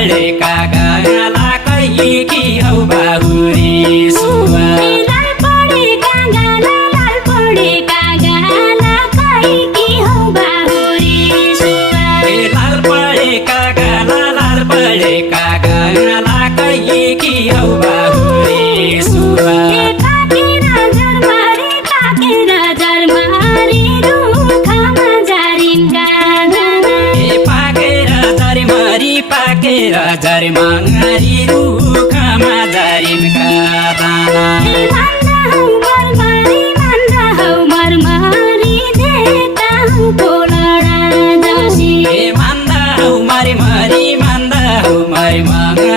पढेका गाला कैकी हौ बाहुरी सुवा लाल पढेका गाला लाल पढेका गाला कैकी हौ बाहुरी सुवा लाल पढेका गाला लाल पढेका गाला कैकी हौ बाहुरी सुवा पाकेर झरमारी रुखमा झरिम गाना पाकेर झरमारी रुखमा झरिम दाना मान्दा हौ मरमारी देता हौ पोलडा जसी मान्दा हौ मरी मरी मान्दा हौ मरी मरी